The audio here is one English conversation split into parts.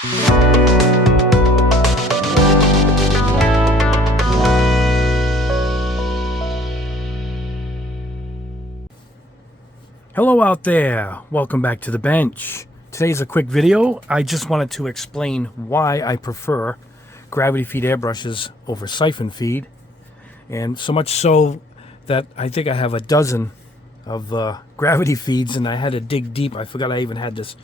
Hello out there, welcome back to the bench. Today's a quick video. I just wanted to explain why I prefer gravity feed airbrushes over siphon feed, and so much so that I think I have a dozen of gravity feeds, and I had to dig deep. I forgot I even had this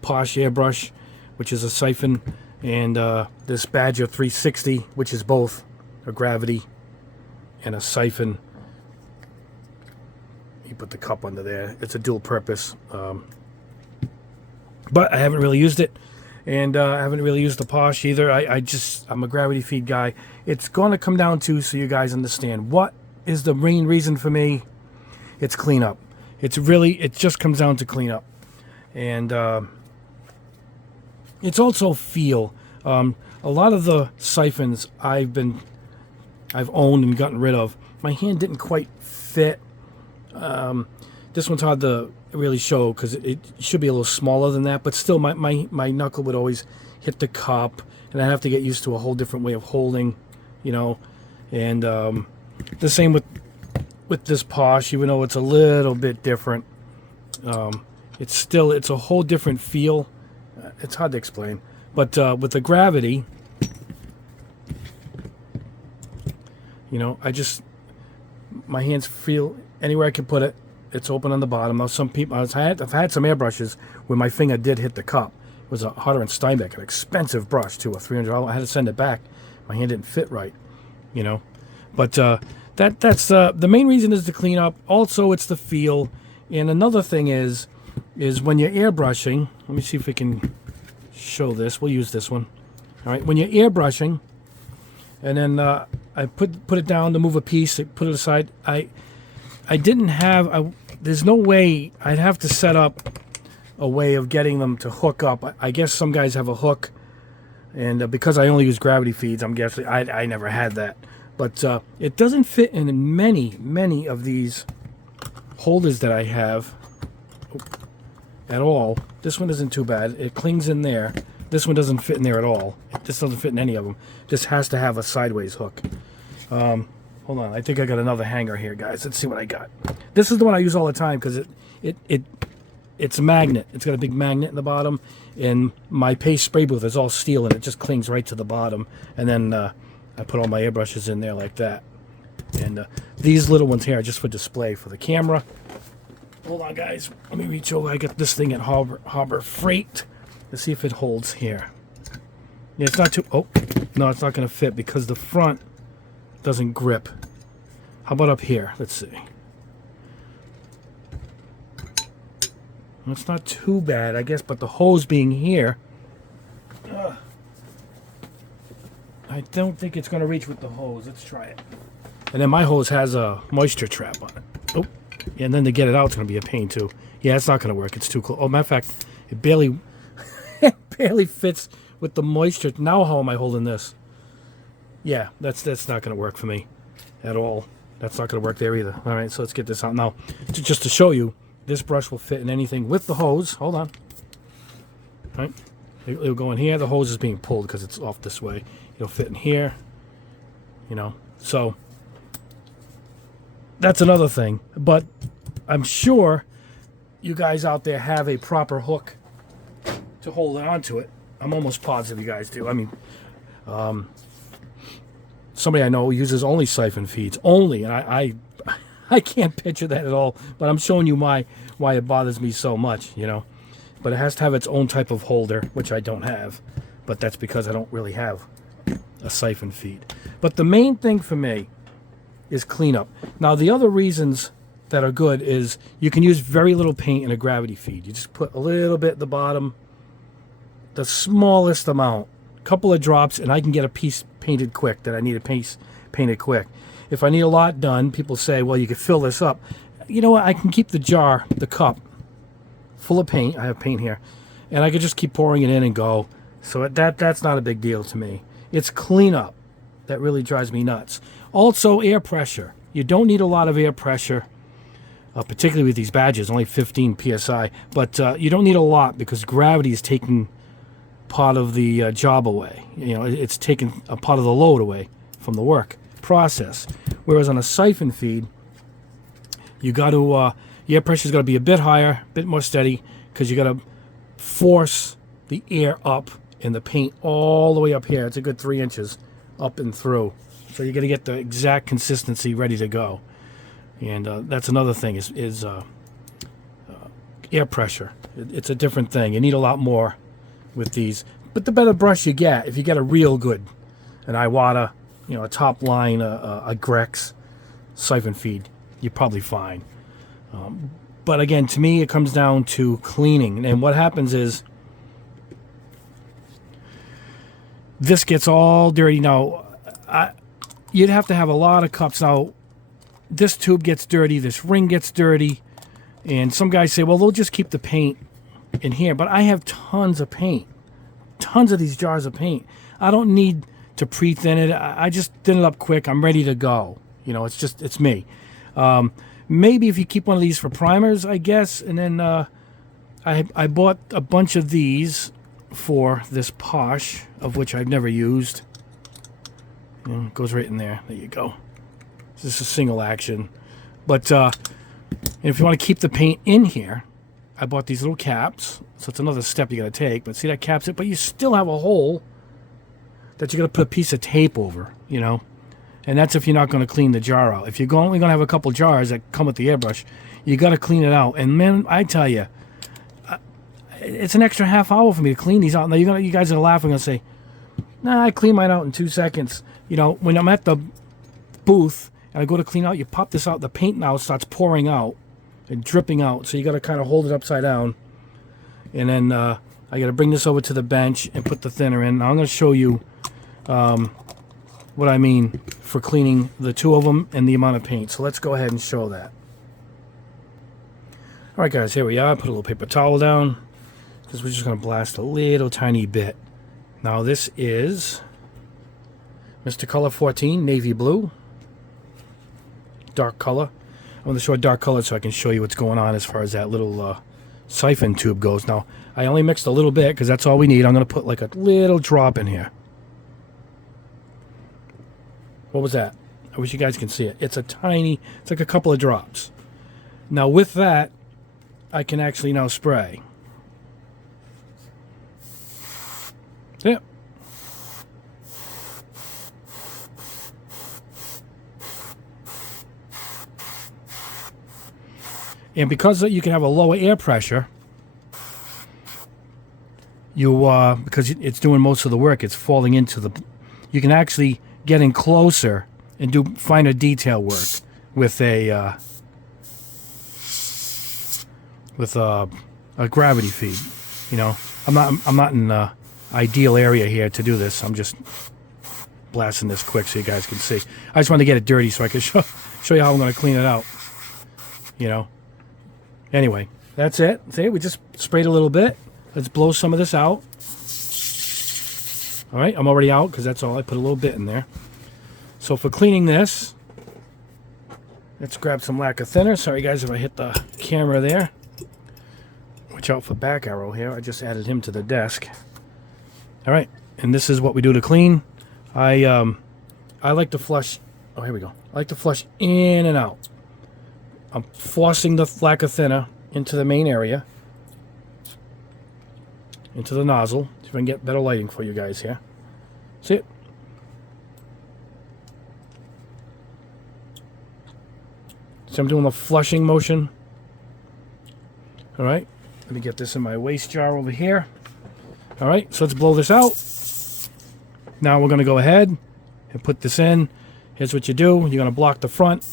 Posh airbrush, which is a siphon, and this Badger 360, which is both a gravity and a siphon. You put the cup under there. It's a dual purpose, but I haven't really used it, and I haven't really used the Posh either. I'm a gravity feed guy. It's going to come down to, so you guys understand, what is the main reason for me? It's cleanup. It just comes down to cleanup, and it's also feel. A lot of the siphons I've owned and gotten rid of, my hand didn't quite fit. This one's hard to really show because it should be a little smaller than that, but still my knuckle would always hit the cup, and I have to get used to a whole different way of holding, you know. And the same with this Posh, even though it's a little bit different, it's a whole different feel. It's hard to explain, but with the gravity, you know, my hands feel anywhere I can put it. It's open on the bottom. Now some people, I've had some airbrushes where my finger did hit the cup. It was a Harder and Steinbeck, an expensive brush too, a $300. I had to send it back. My hand didn't fit right, you know. But that's the main reason is to clean up. Also, it's the feel. And another thing is when you're airbrushing. Let me see if we can show this. We'll use this one. All right, when you're airbrushing, and then I put it down to move a piece, put it aside. There's no way. I'd have to set up a way of getting them to hook up. I guess some guys have a hook, and because I only use gravity feeds, I'm guessing I never had that. But it doesn't fit in many of these holders that I have at all. This one isn't too bad. It clings in there. This one doesn't fit in there at all. This doesn't fit in any of them. This has to have a sideways hook. Hold on, I think I got another hanger here, guys. Let's see what I got. This is the one I use all the time because it's a magnet. It's got a big magnet in the bottom, and my paste spray booth is all steel, and it just clings right to the bottom. And then I put all my airbrushes in there like that. And these little ones here are just for display for the camera. Hold on, guys. Let me reach over. I got this thing at Harbor Freight. Let's see if it holds here. Yeah, it's not too... Oh, no, it's not going to fit because the front doesn't grip. How about up here? Let's see. It's not too bad, I guess, but the hose being here, I don't think it's going to reach with the hose. Let's try it. And then my hose has a moisture trap on it. Oh, yeah, and then to get it out, it's going to be a pain too. Yeah, it's not going to work. It's too close. Oh, matter of fact, it barely fits with the moisture. Now how am I holding this? Yeah, that's not going to work for me at all. That's not going to work there either. All right, so let's get this out now. Just to show you, this brush will fit in anything with the hose. Hold on. All right, it'll go in here. The hose is being pulled because it's off this way. It'll fit in here, you know. So that's another thing. But I'm sure you guys out there have a proper hook to hold on to it. I'm almost positive you guys do. I mean, somebody I know uses only siphon feeds, only, and I can't picture that at all. But I'm showing you why it bothers me so much, you know. But it has to have its own type of holder, which I don't have. But that's because I don't really have a siphon feed. But the main thing for me is cleanup. Now the other reasons that are good is you can use very little paint in a gravity feed. You just put a little bit at the bottom, the smallest amount, couple of drops, and I can get a piece painted quick that I need a piece painted quick. If I need a lot done, people say, well, you could fill this up. You know what? I can keep the jar, the cup, full of paint. I have paint here. And I could just keep pouring it in and go. So that's not a big deal to me. It's cleanup that really drives me nuts. Also, air pressure. You don't need a lot of air pressure, particularly with these badges, only 15 psi. But you don't need a lot because gravity is taking part of the job away. You know, it's taking a part of the load away from the work process. Whereas on a siphon feed, you got to the air pressure's got to be a bit higher, a bit more steady, because you got to force the air up in the paint all the way up here. It's a good 3 inches up and through. So you got to get the exact consistency ready to go. And that's another thing is air pressure. It's a different thing. You need a lot more with these. But the better brush you get, if you get a real good, an Iwata, you know, a top line, a Grex siphon feed, you're probably fine. But again, to me, it comes down to cleaning. And what happens is this gets all dirty. Now, you'd have to have a lot of cups. Now, this tube gets dirty. This ring gets dirty. And some guys say, well, they'll just keep the paint in here. But I have tons of paint. Tons of these jars of paint. I don't need to pre-thin it. I just thin it up quick. I'm ready to go. You know, it's me. Maybe if you keep one of these for primers, I guess. And then I bought a bunch of these for this Posh, of which I've never used. You know, it goes right in there. There you go. This is a single action. But if you want to keep the paint in here, I bought these little caps. So it's another step you got to take. But see, that caps it. But you still have a hole that you're going to put a piece of tape over, you know. And that's if you're not going to clean the jar out. If you're only going to have a couple jars that come with the airbrush, you got to clean it out. And man, I tell you, it's an extra half hour for me to clean these out. Now you guys are laughing and say, "Nah, I clean mine out in 2 seconds." You know, when I'm at the booth and I go to clean out, you pop this out, the paint now starts pouring out and dripping out. So you got to kind of hold it upside down, and then I got to bring this over to the bench and put the thinner in. Now I'm going to show you what I mean for cleaning the two of them and the amount of paint. So let's go ahead and show that. All right, guys, here we are. Put a little paper towel down because we're just going to blast a little tiny bit. Now this is Mr. Color 14 navy blue, dark color. I'm going to show a dark color so I can show you what's going on as far as that little siphon tube goes. Now I only mixed a little bit because that's all we need. I'm going to put like a little drop in here. What was that? I wish you guys can see it. It's a tiny, it's like a couple of drops. Now with that, I can actually now spray. Yeah. And because you can have a lower air pressure, because it's doing most of the work, it's falling into the, you can actually get in closer and do finer detail work with a gravity feed. You know, I'm not in the ideal area here to do this. I'm just blasting this quick so you guys can see. I just want to get it dirty so I can show you how I'm going to clean it out. You know. Anyway, that's it. See, we just sprayed a little bit. Let's blow some of this out. All right, I'm already out because that's all. I put a little bit in there. So for cleaning this, let's grab some lacquer thinner. Sorry, guys, if I hit the camera there. Watch out for back arrow here. I just added him to the desk. All right, and this is what we do to clean. I like to flush. Oh, here we go. I like to flush in and out. I'm forcing the lacquer thinner into the main area, into the nozzle. See if I can get better lighting for you guys here. See it? So I'm doing the flushing motion. All right, let me get this in my waste jar over here. All right, so let's blow this out. Now we're going to go ahead and put this in. Here's what you do. You're going to block the front.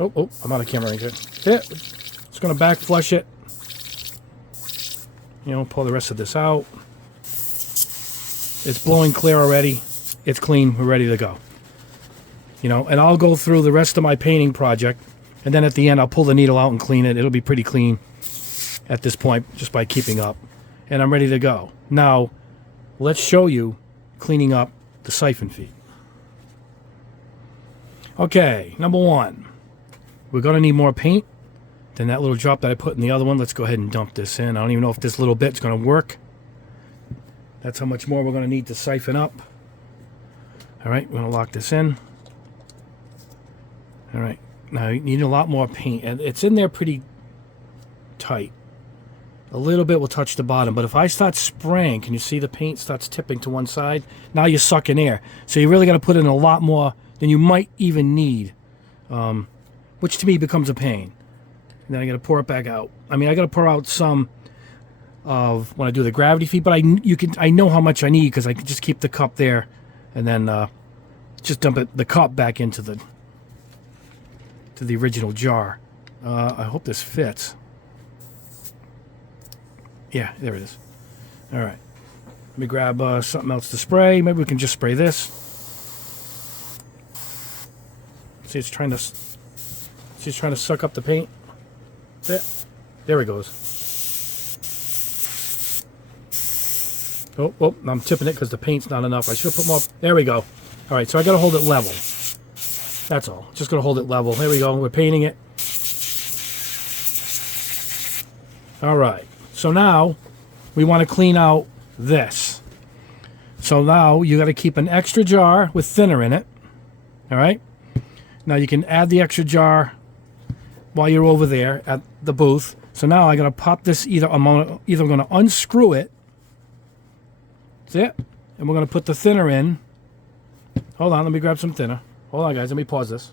Oh, I'm out of camera right here. Okay, just going to back flush it. You know, pull the rest of this out. It's blowing clear already. It's clean. We're ready to go. You know, and I'll go through the rest of my painting project, and then at the end I'll pull the needle out and clean it. It'll be pretty clean at this point just by keeping up. And I'm ready to go. Now, let's show you cleaning up the siphon feed. Okay, number one. We're going to need more paint than that little drop that I put in the other one. Let's go ahead and dump this in. I don't even know if this little bit's going to work. That's how much more we're going to need to siphon up. All right, we're going to lock this in. All right, now you need a lot more paint, and it's in there pretty tight. A little bit will touch the bottom, but if I start spraying, can you see the paint starts tipping to one side? Now you're sucking air. So you really got to put in a lot more than you might even need, which to me becomes a pain. And then I got to pour it back out. I mean, I got to pour out some of when I do the gravity feed, but I know how much I need because I can just keep the cup there, and then just dump the cup back into the original jar. I hope this fits. Yeah, there it is. All right. Let me grab something else to spray. Maybe we can just spray this. See, it's trying to suck up the paint. There it goes. Oh, I'm tipping it because the paint's not enough. I should put more. There we go. All right, so I got to hold it level. That's all. Just going to hold it level. There we go. We're painting it. All right. So now we want to clean out this. So now you got to keep an extra jar with thinner in it. All right. Now you can add the extra jar while you're over there at the booth. So now I'm going to pop this. I'm either going to unscrew it. That's it. And we're going to put the thinner in. Hold on. Let me grab some thinner. Hold on, guys. Let me pause this.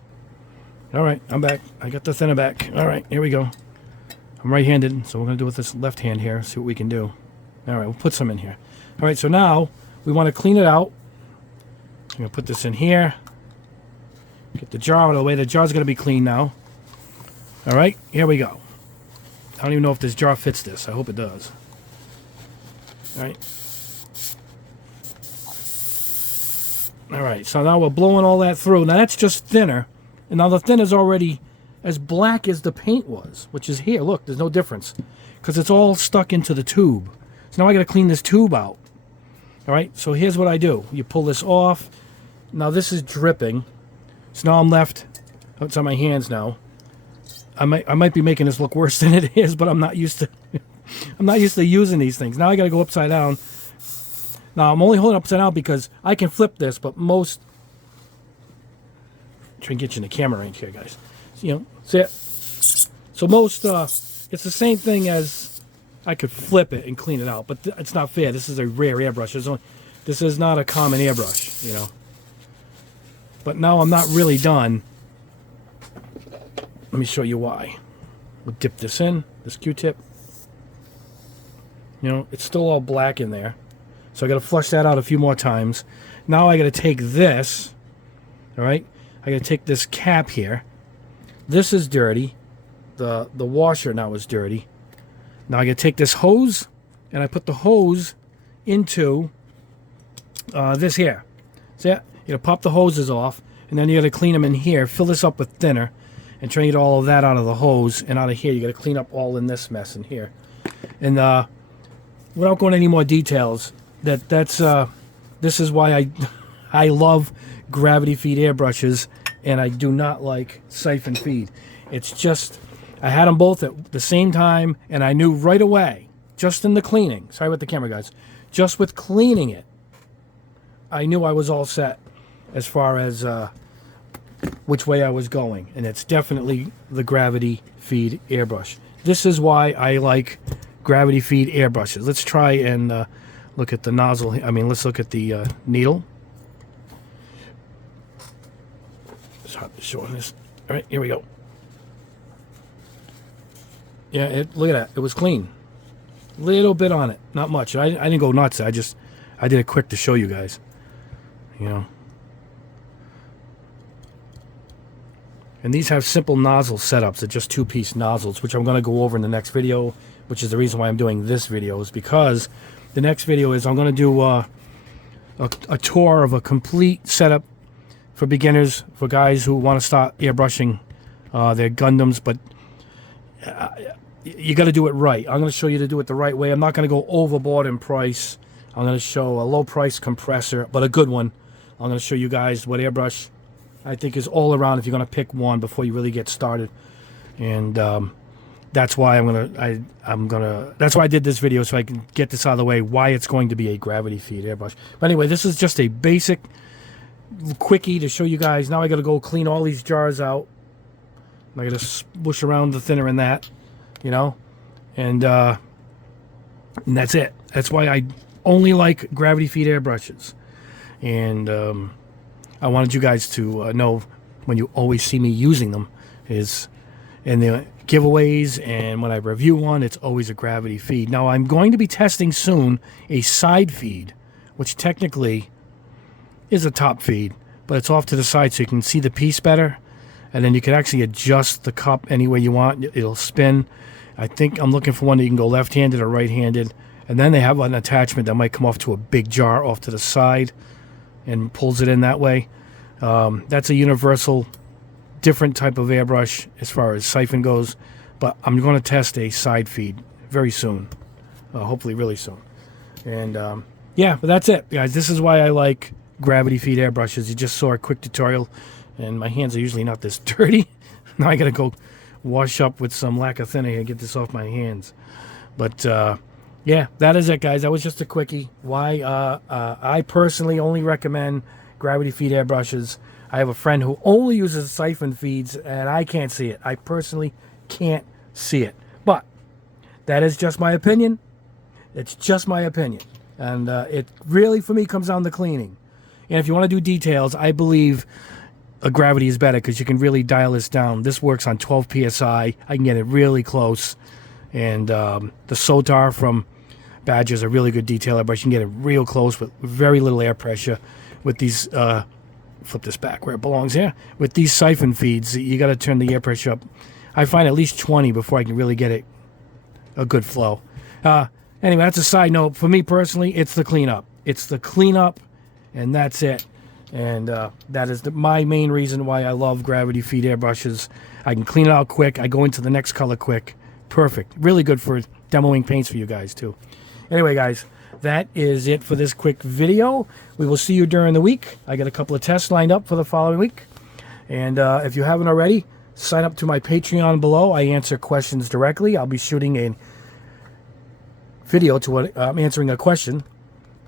All right. I'm back. I got the thinner back. All right. Here we go. I'm right-handed, so we're going to do it with this left hand here, see what we can do. All right, we'll put some in here. All right, so now we want to clean it out. I'm going to put this in here. Get the jar out of the way. The jar's going to be clean now. All right, here we go. I don't even know if this jar fits this. I hope it does. All right. All right, so now we're blowing all that through. Now that's just thinner. And now the thinner's already as black as the paint was, which is here. Look, there's no difference because it's all stuck into the tube. So now I got to clean this tube out. All right, so here's what I do. You pull this off. Now this is dripping. So now I'm left, it's on my hands now. I might be making this look worse than it is, but I'm not used to I'm not used to using these things. Now I got to go upside down. Now I'm only holding upside down because I can flip this, but most try and get you in the camera range here, guys. You know, see it? So most, it's the same thing as I could flip it and clean it out, but it's not fair. This is a rare airbrush. This is not a common airbrush, you know. But now I'm not really done. Let me show you why. We'll dip this in, this Q-tip. You know, it's still all black in there. So I got to flush that out a few more times. Now I got to take this, all right? I got to take this cap here. This is dirty. The washer now is dirty. Now I got to take this hose, and I put the hose into this here. See it? You got to pop the hoses off, and then you got to clean them in here. Fill this up with thinner, and try and get all of that out of the hose and out of here. You got to clean up all in this mess in here. And without going into any more details, this is why I love gravity feed airbrushes. And I do not like siphon feed. It's just, I had them both at the same time, and I knew right away, just in the cleaning, sorry with the camera, guys, just with cleaning it, I knew I was all set as far as which way I was going. And it's definitely the gravity feed airbrush. This is why I like gravity feed airbrushes. Let's try and look at the nozzle. I mean, let's look at the needle. Showing this. All right, here we go. Yeah, look at that. It was clean. Little bit on it, not much. I didn't go nuts. I did it quick to show you guys. You know. And these have simple nozzle setups. They're just two-piece nozzles, which I'm going to go over in the next video, which is the reason why I'm doing this video, is because the next video is I'm going to do a tour of a complete setup for beginners, for guys who want to start airbrushing their Gundams, but you got to do it right. I'm going to show you to do it the right way. I'm not going to go overboard in price. I'm going to show a low-price compressor, but a good one. I'm going to show you guys what airbrush I think is all around if you're going to pick one before you really get started. And that's why that's why I did this video, so I can get this out of the way, why it's going to be a gravity feed airbrush. But anyway, this is just a basic quickie to show you guys. Now I got to go clean all these jars out. I got to swish around the thinner in that, you know, and that's it. That's why I only like gravity feed airbrushes. And I wanted you guys to know, when you always see me using them, is in the giveaways and when I review one, it's always a gravity feed. Now I'm going to be testing soon a side feed, which technically is a top feed, but it's off to the side so you can see the piece better, and then you can actually adjust the cup any way you want. It'll spin. I think I'm looking for one that you can go left-handed or right-handed, and then they have an attachment that might come off to a big jar off to the side and pulls it in that way. That's a universal, different type of airbrush as far as Siphon goes, but I'm going to test a side feed very soon, hopefully really soon. And yeah, but that's it, guys. This is why I like gravity feed airbrushes. You just saw a quick tutorial, and my hands are usually not this dirty. Now I gotta go wash up with some lacquer thinner here and get this off my hands. But yeah, that is it, guys. That was just a quickie. Why I personally only recommend gravity feed airbrushes. I have a friend who only uses Siphon feeds, and I can't see it. I personally can't see it. But that is just my opinion. It's just my opinion. And it really, for me, comes down to cleaning. And if you want to do details, I believe a gravity is better because you can really dial this down. This works on 12 PSI. I can get it really close. And the Sotar from Badger is a really good detailer, but you can get it real close with very little air pressure. With these, flip this back where it belongs here. With these Siphon feeds, you got to turn the air pressure up. I find at least 20 before I can really get it a good flow. Anyway, that's a side note. For me personally, it's the cleanup. It's the cleanup, and that's it. And that is my main reason why I love gravity feed airbrushes. I can clean it out quick. I go into the next color quick. Perfect. Really good for demoing paints for you guys, too. Anyway, guys, that is it for this quick video. We will see you during the week. I got a couple of tests lined up for the following week. And if you haven't already, sign up to my Patreon below. I answer questions directly. I'll be shooting a video to what I'm answering a question.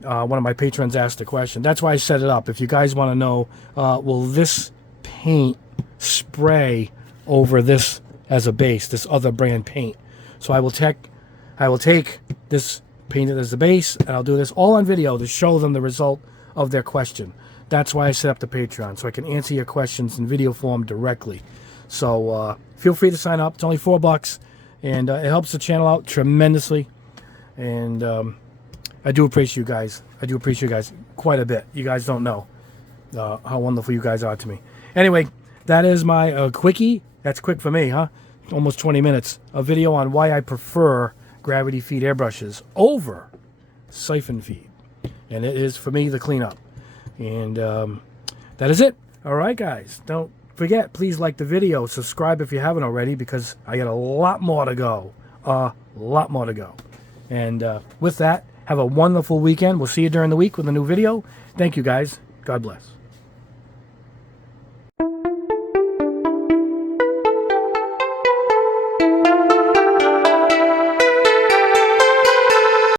One of my patrons asked a question. That's why I set it up. If you guys want to know, will this paint spray over this as a base, this other brand paint? So I will take this painted as the base, and I'll do this all on video to show them the result of their question. That's why I set up the Patreon, so I can answer your questions in video form directly. So feel free to sign up. It's only $4, and it helps the channel out tremendously. And I do appreciate you guys. I do appreciate you guys quite a bit. You guys don't know how wonderful you guys are to me. Anyway, that is my quickie. That's quick for me, huh? Almost 20 minutes. A video on why I prefer gravity feed airbrushes over Siphon feed. And it is, for me, the cleanup. And that is it. All right, guys. Don't forget, please like the video. Subscribe if you haven't already, because I got a lot more to go. A lot more to go. And with that, have a wonderful weekend. We'll see you during the week with a new video. Thank you, guys. God bless.